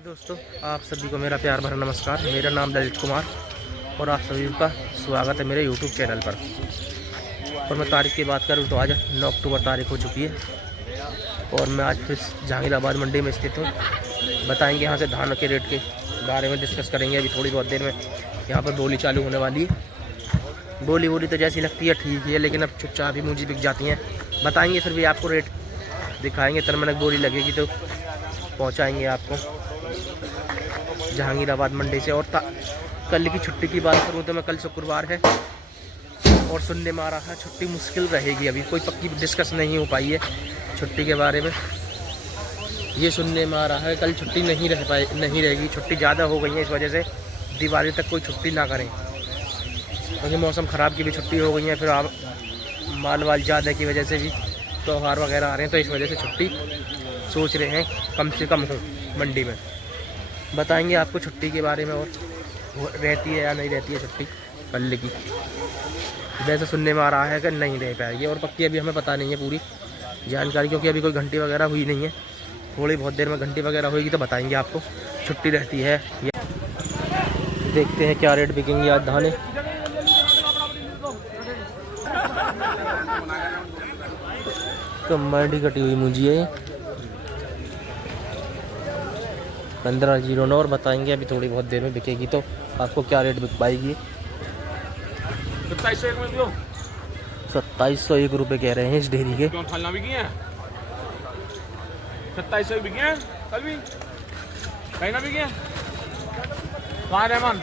दोस्तों, आप सभी को मेरा प्यार भरा नमस्कार। मेरा नाम ललित कुमार और आप सभी का स्वागत है मेरे YouTube चैनल पर। और मैं तारीख की बात करूं तो आज 9 अक्टूबर तारीख हो चुकी है और मैं आज फिर जहांगीराबाद मंडी में स्थित हूं। बताएंगे यहाँ से धान के रेट के बारे में डिस्कस करेंगे। अभी थोड़ी बहुत देर में यहाँ पर बोली चालू होने वाली है। बोली तो जैसी लगती है ठीक है, लेकिन अब चुपचाप ही मुझे बिक जाती हैं। बताएंगे फिर भी आपको रेट दिखाएंगे। तनमनक बोली लगेगी तो पहुँचाएँगे आपको जहांगीराबाद मंडी से। और कल की छुट्टी की बात करूं तो मैं कल शुक्रवार है और सुनने में आ रहा है छुट्टी मुश्किल रहेगी। अभी कोई पक्की डिस्कस नहीं हो पाई है छुट्टी के बारे में। ये सुनने में आ रहा है कल छुट्टी नहीं रहेगी। छुट्टी ज़्यादा हो गई है, इस वजह से दिवाली तक कोई छुट्टी ना करें, क्योंकि मौसम ख़राब की भी छुट्टी हो गई है। फिर आप माल वाल ज़्यादा की वजह से भी त्यौहार वगैरह आ रहे हैं, तो इस वजह से छुट्टी सोच रहे हैं कम से कम हो मंडी में। बताएंगे आपको छुट्टी के बारे में और रहती है या नहीं रहती है छुट्टी कल की। वैसे सुनने में आ रहा है कि नहीं रह पाएगी, और पक्की अभी हमें पता नहीं है पूरी जानकारी, क्योंकि अभी कोई घंटी वगैरह हुई नहीं है। थोड़ी बहुत देर में घंटी वगैरह होगी तो बताएंगे आपको छुट्टी रहती है या। देखते हैं क्या रेट बिकेंगे आज धाने। तो मंडी कटी हुई मुझी है 1509 और बताएंगे अभी थोड़ी बहुत देर में बिकेगी तो आपको क्या रेट बिक पाएगी। 2701 रुपये कह रहे हैं इस डेयरी के। 2700 बिके हैं कल भी, कहीं ना बिके हैं। कहाँ रहमान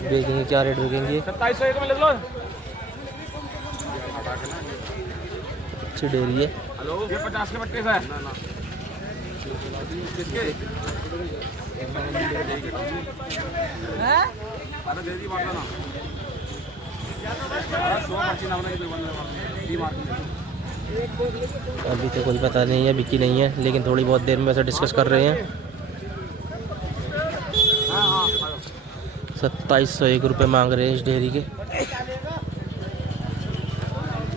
देखेंगे क्या रेट बिकेंगे। 2701 में ले लो। अच्छी डेयरी है। हेलो, ये 50 के बट्टे है। किसके? अभी तो कोई पता नहीं है बिकी नहीं है, लेकिन थोड़ी बहुत देर में वैसे डिस्कस कर रहे हैं। 2701 रुपये मांग रहे हैं इस डेयरी के।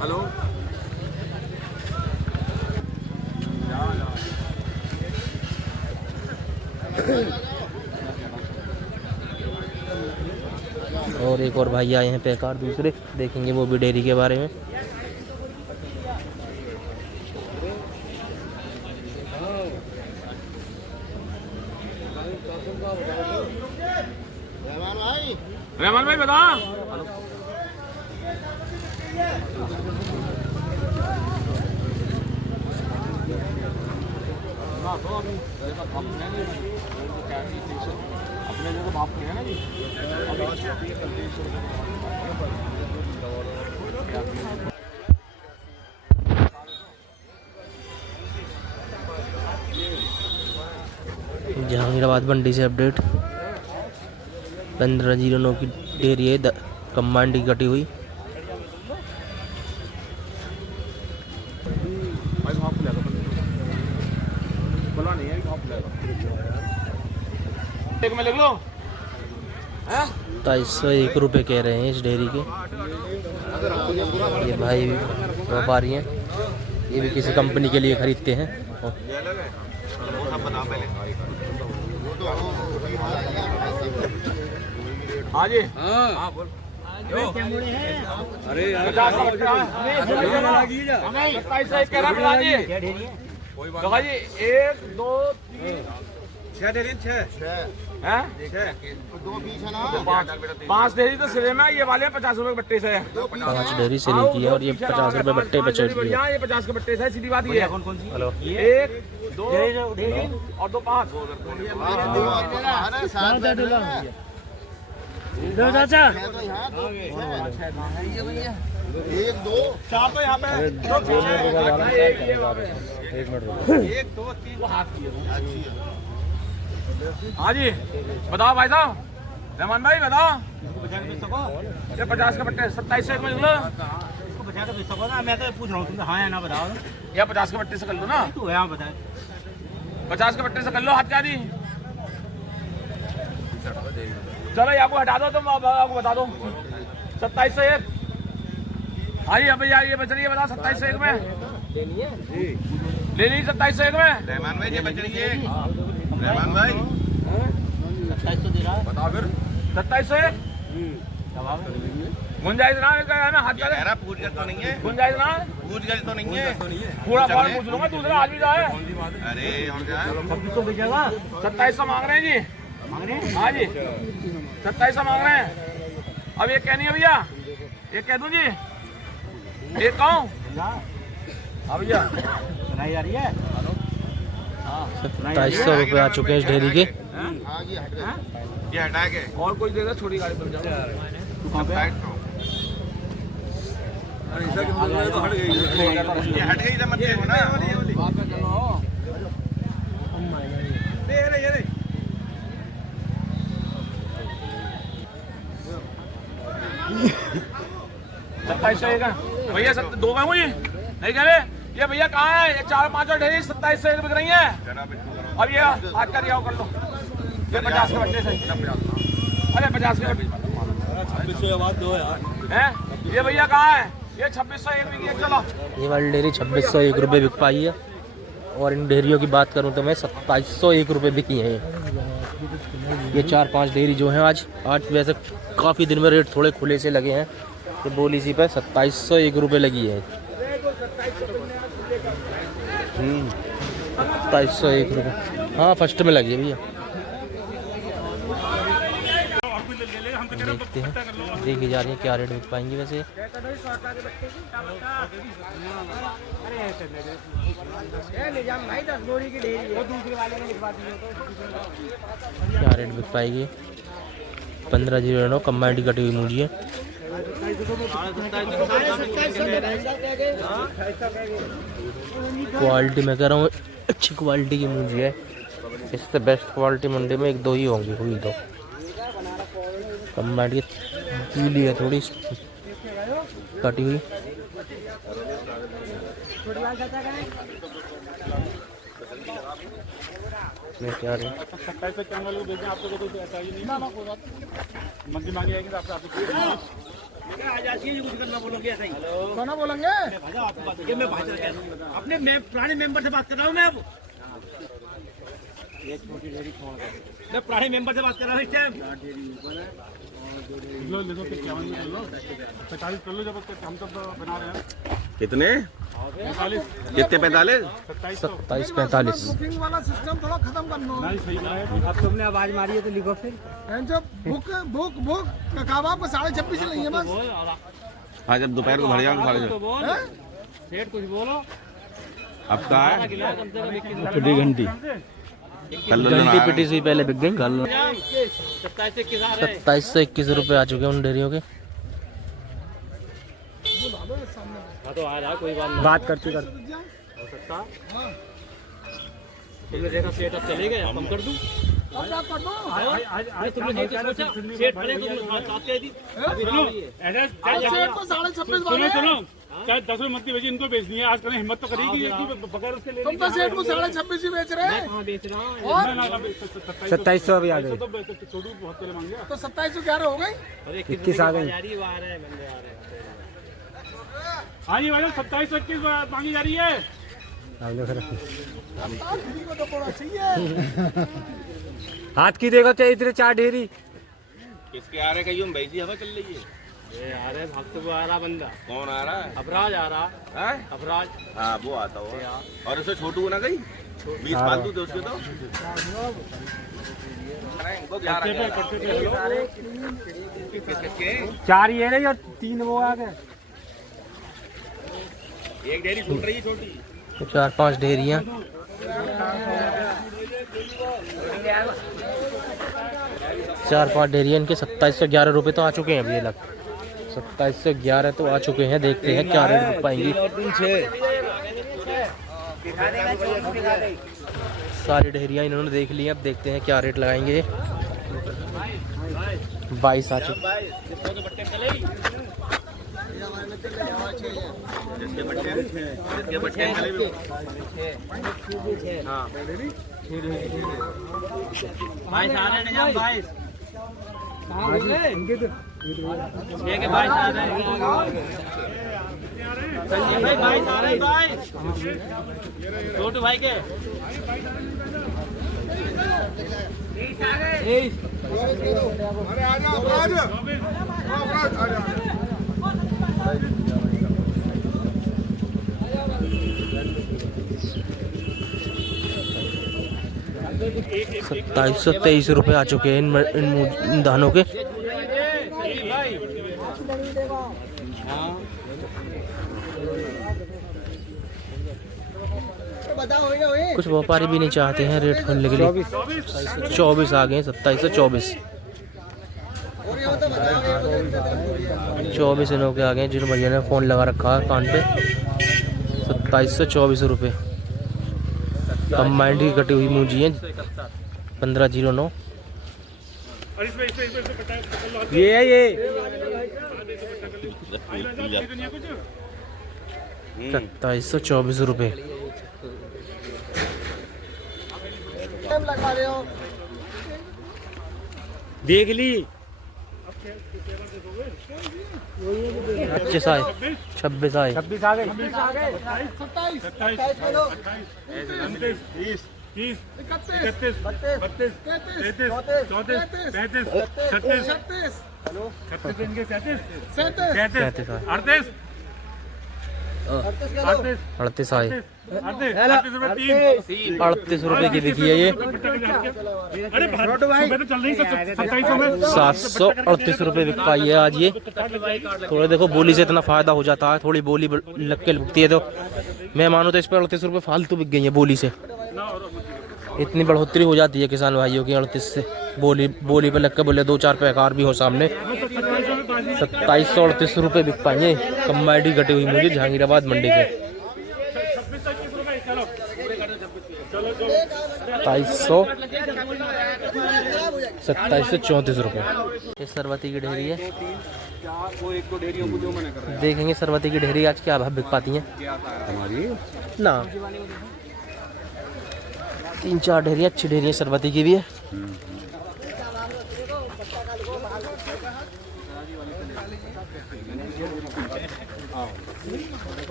हेलो, और एक और भाई आए हैं पैकार दूसरे, देखेंगे वो भी डेयरी के बारे में। रहमान भाई बता। अपने जगह बाप है ना जी। जहांगीराबाद मंडी से अपडेट 1509 की डेयरी है कम्बाइंड की कटी हुई। एक में लिख लो। 2701 रुपये कह रहे हैं इस डेयरी के। ये भाई व्यापारी हैं, ये भी किसी कंपनी के लिए खरीदते हैं। हाँ जी, हाँ बोल। अरे 50 का बट्टा है। 27 कह रहा है जी। देखो जी, 1 2 3 6 डेरी 6 हैं, 5 डेरी तो सिरे में। ये वाले 50 रुपए बट्टे से है। 5 डेयरी से ली की है और ये 50 रुपये बट्टे पे चढ़ गई है। ये 50 के बट्टे से है, सीधी बात ये है। हेलो, 1 2 3 और 2 5 दो चाचा 1 2 4 तो यहाँ पे है। 1 2 3 वो हाथ की है। हाँ जी बताओ भाई साहब, रहमान भाई बताओ। ये 50 के बट्टे 2700 में लो। इसको बचा के बेच सको ना। मैं तो पूछ रहा हूँ तुमसे हाँ या ना बताओ। या 50 के बट्टे से कर लो ना। तू यहाँ बताए 50 के बट्टे से कर लो। हाथ क्या दी, चलो आपको हटा दो, तुम आपको बता दो 2701। हाँ जी अब यार ये बच रही है, बता 2701 में ले ली 2701 में। रहमान भाई ये बच रही है रहमान भाई 2700 दे रहा है। बताओ फिर 2700 है गुंजाइश ना है हाथ ये कह रहा पूछ कर तो नहीं है, गुंजाइश ना पूछ कर तो नहीं है। पूरा फॉर्म पूछ लूंगा दूसरा आदमी जाए अरे और क्या है? 2600 दीजिएगा। 2700 मांग रहे हैं जी मांग रहे हैं? हाँ जी 2700 मांग रहे हैं। अब ये कहनी है भैया ये कह दूं जी ये कहूँ हाँ भैया सुनाई जा रही है? हाँ 2700 रुपये आ चुके हैं इस ढेरी के। हाँ ये हट गए, ये हटा के और कोई देगा छोटी गाड़ी बन जाओ ये हट गई मत देखो ना। भैया दो का मुझे नहीं कह रहे ये भैया कहाँ है ये 4-5 और ढेरी 2700 बिक रही है। अब ये हाथ का दिया कर लो ये 50 के बच्चे से अरे 50 के हैं ये भैया कहाँ है ये 2601 बिकी है। चलो ये वाली डेयरी 2601 रुपये बिक पाई है और इन डेयरियों की बात करूं तो मैं 2701 रुपये बिकी हैं। ये 4-5 डेयरी जो हैं आज वैसे काफ़ी दिन में रेट थोड़े खुले से लगे हैं। ये बोली सी पे 2701 रुपये लगी है। 2701 रुपये हाँ फर्स्ट में लगी है भैया। देखते हैं देखी जा रही है क्या रेट बिक पाएंगी वैसे। क्या रेट बिक पाएगी 1509 कंबाइंड कटी हुई मूली है। क्वालिटी मैं कह रहा हूँ अच्छी क्वालिटी की मूली है। इससे बेस्ट क्वालिटी मंडी में 1-2 ही होंगी हुई तो। कंबाइंड की पीली है थोड़ी कटी हुई। क्या रहे अपने पुराने मेंबर से बात कर रहा हूँ मैं अब। मैं पुराने मेंबर से बात कर रहा हूँ इस टाइम। कितने कितने 45 27-45 बुकिंग वाला सिस्टम थोड़ा खत्म करना। अब तुमने आवाज मारी है तो लिखो फिर। जब बुक बुक बुक कबाब को 26.5 नहीं है बस। हाँ जब दोपहर को भर जाओ हैं? सेठ कुछ बोलो। अब कहा है पिटी घंटी घंटी पिटी से पहले बिक गई। कल 2721 रुपये आ चुके हैं उन डेयरियों के। तो आ रहा कोई बात करते करते तुमने देखा सेठ अब चले गए कम कर दूं। अब क्या कर दो? तुमने नहीं सोचा सेठ बने तुम साथ कह दी अभी रहा है सेठ तो 26.5 वाले हैं। सुनो चाहे 10 रुपये मत की बेची इनको बेचनी है आज कल हिम्मत तो करेगी बगैर उसके ले तुम तो सेठ को 26.5 ही बेच रहे हैं। कहाँ बेच रहा हूँ और 2700 अभी आ गए तो छोटू बहुत पहले मांगे तो 2711 हो गई। अरे 21 आ गई बंदे आ रहे हाँ जी भाई 2721 मांगी जा रही है। फ्री को तो थोड़ा चाहिए। हाथ की देखो चाहे इतने 4 ढेरी किसके आ रहे कहीं भाई जी हवा चल रही है। ये आ रहे भक्त को आ रहा बंदा कौन आ रहा है? अपराज आ रहा हैं? अपराज हाँ वो आता हो और उससे छोटू ना गई 20 फालतू थे उसके तो इनको 4 ये रही और 3 वो आ गए। एक डेयरी छूट रही है छोटी। तो 4-5 डेयरियाँ 4-5 डेयरियाँ इनके 2711 रुपये तो आ चुके हैं अभी ये लग 2711 तो आ चुके हैं। देखते हैं क्या रेट बिक पाएंगी। सारी डेयरियाँ इन्होंने देख ली हैं। अब देखते हैं क्या रेट लगाएंगे। 22 आ चुके बाईस आ रहे निजाम 22 के 22 आ रहे संजीव भाई 22 आ रहे 22 छोटू भाई के अरे आ जाओ आ जाओ आ जाओ। 2723 रुपये आ चुके हैं इन धानों के। कुछ व्यापारी भी नहीं चाहते हैं रेट खोलने के लिए। 24 आ गए, 2724 24 इनों के आ गए जिन भैया ने फ़ोन लगा रखा है कान पे। 2724 रुपये। कंबाइंड की कटी हुई मूंजी है 1509। ये है ये 2724 रुपये। देख ली 25 आए, 26 आए, 26 आ गए 27 30 31 32 33 34 35 36 36 इनके 37 37 आए, 38 38 आए। 38 38 रुपये की बिकी है ये। अरे सुबह तो चल रही 2700 में 738 रुपये बिक पाई है आज ये। थोड़ा देखो बोली से इतना फायदा हो जाता है, थोड़ी बोली लग के लगती है तो मैं मानो तो इस पर 38 रुपये फालतू बिक गई है बोली से। इतनी बढ़ोतरी हो जाती है किसान भाइयों की 38 से। बोली पे लग के बोले 2-4 पैकार भी हो सामने। 2738 रुपये बिक पाई है कम्बाइडी कटी हुई मुझे जहांगीराबाद मंडी के। 2734 रुपये। ये सरवती की ढेरी है, देखेंगे सरवती की ढेरी आज क्या भाव बिक पाती हैं हमारी ना। 3-4 ढेरी अच्छी ढेरी है सरवती की भी है।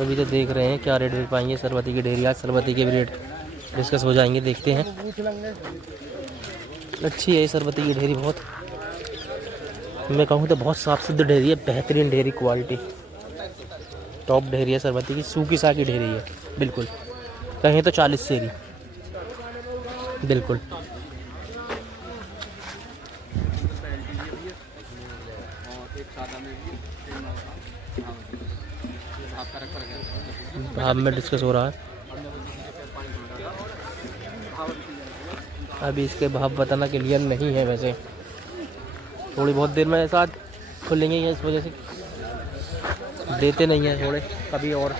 अभी तो देख रहे हैं क्या रेट बिक पाएंगे सरवती की ढेरी। आज सरवती के भी रेट डिस्कस हो जाएंगे, देखते हैं। अच्छी है सरवती की ढेरी, बहुत मैं कहूँ तो बहुत साफ सुथरी ढेरी है, बेहतरीन ढेरी, क्वालिटी टॉप ढेरी है सरवती की। सूखी साकी ढेरी है बिल्कुल, कहीं तो 40 सेरी बिल्कुल। भाव में डिस्कस हो रहा है, अभी इसके भाव बताना क्लियर नहीं है। वैसे थोड़ी बहुत देर में साथ खुलेंगे, इस वजह से देते नहीं हैं थोड़े, कभी और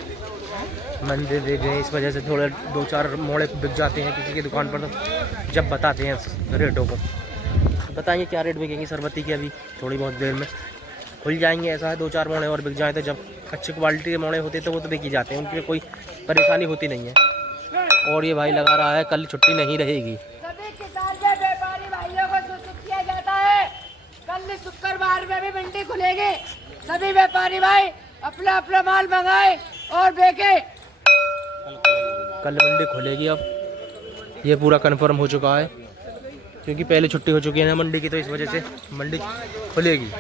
मंडे दे दें इस वजह से थोड़े 2-4 मोड़े बिक जाते हैं किसी की दुकान पर। तो जब बताते हैं रेटों को, बताएंगे क्या रेट बिकेंगे सरवती की। अभी थोड़ी बहुत देर में खुल जाएंगे। ऐसा है 2-4 मोड़े और बिक जाए तो जब अच्छी क्वालिटी के मोड़े होते तो वो तो बिक ही जाते हैं, उनकी कोई परेशानी होती नहीं है। और ये भाई लगा रहा है कल छुट्टी नहीं रहेगी। सभी किसान के व्यापारी भाइयों को सूचित किया जाता है कल शुक्रवार में भी मंडी खुलेगी। सभी व्यापारी भाई अपना अपना माल मंगाए और बेचे। कल मंडी खुलेगी, अब ये पूरा कंफर्म हो चुका है क्योंकि पहले छुट्टी हो चुकी है ना मंडी की, तो इस वजह से मंडी खुलेगी।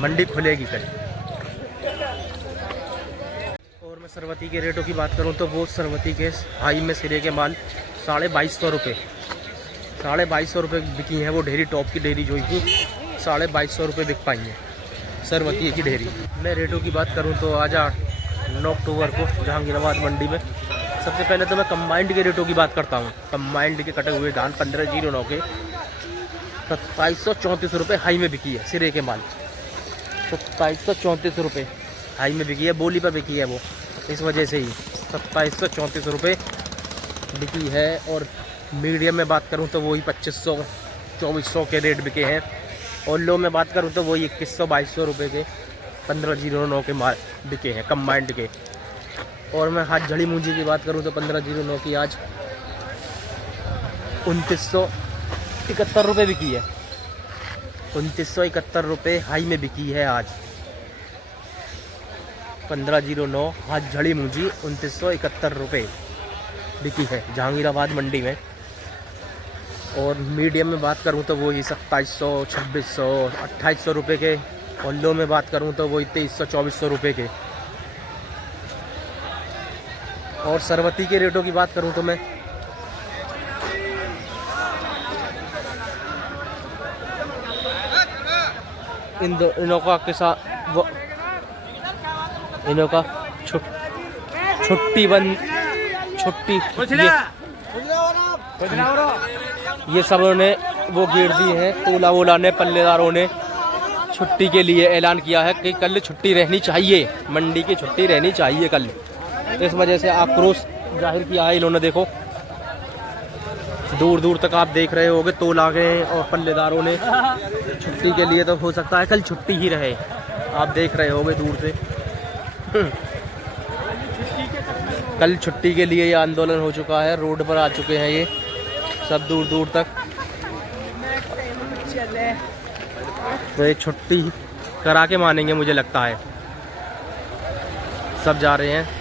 मंडी खुलेगी कल। और मैं सरवती के रेटों की बात करूं तो वो सरवती के हाई में सिरे के माल 2250 रुपये, 2250 रुपये बिकी हैं वो ढेरी। टॉप की ढेरी जो थी 2250 रुपये बिक पाई है सरवती की ढेरी। मैं रेटों की बात करूं तो आज 9 अक्टूबर को जहांगीराबाद मंडी में सबसे पहले तो मैं कंबाइंड के रेटों की बात करता हूं। कंबाइंड के कटे हुए धान 1509 के 2734 रुपये हाई में बिकी है सिरे के माल। 2734 रुपये हाई में बिकी है, बोली पर बिकी है वो, इस वजह से ही 2734 रुपये बिकी है। और मीडियम में बात करूं तो वही 2500-2400 के रेट बिके हैं। और लो में बात करूं तो वही 2100-2200 रुपये के 1509 के माल बिके हैं कंबाइंड के। और मैं हाथ झड़ी मूंजी की बात करूं तो 1509 की आज 2971 रुपये बिकी है। 2971 रुपये हाई में बिकी है आज 1509 हाथ झड़ी मूंजी 2971 रुपये। बिकी है जहांगीराबाद मंडी में। और मीडियम में बात करूं तो वही 2700, 2600, 2800 रुपये के। और लो में बात करूं तो वही 2300, 2400 रुपये के। और सरवती के रेटों की बात करूं तो मैं इनों का के साथ वो इनों का छुट्टी ये सब ने वो गिर दी है। तोला वोला ने, पल्लेदारों ने छुट्टी के लिए ऐलान किया है कि कल छुट्टी रहनी चाहिए, मंडी की छुट्टी रहनी चाहिए कल। इस वजह से आक्रोश जाहिर किया है इन्होंने। देखो दूर दूर तक आप देख रहे होगे तोला के और पल्लेदारों ने छुट्टी के लिए, तो हो सकता है कल छुट्टी ही रहे। आप देख रहे होगे दूर से कल छुट्टी के लिए ये आंदोलन हो चुका है। रोड पर आ चुके हैं ये सब दूर दूर तक। तो ये छुट्टी करा के मानेंगे मुझे लगता है। सब जा रहे हैं।